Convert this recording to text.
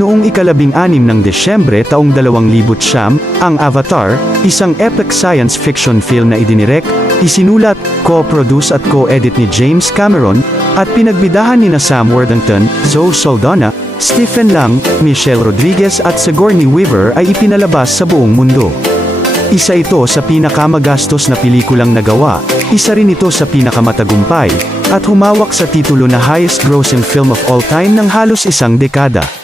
Noong ika-19 ng Desyembre taong 2009, ang Avatar, isang epic science fiction film na idinirek, isinulat, co-produce at co-edit ni James Cameron, at pinagbidahan ni Sam Worthington, Zoe Saldana, Stephen Lang, Michelle Rodriguez at Sigourney Weaver ay ipinalabas sa buong mundo. Isa ito sa pinakamagastos na pelikulang nagawa, isa rin ito sa pinakamatagumpay, at humawak sa titulo na highest grossing film of all time ng halos isang dekada.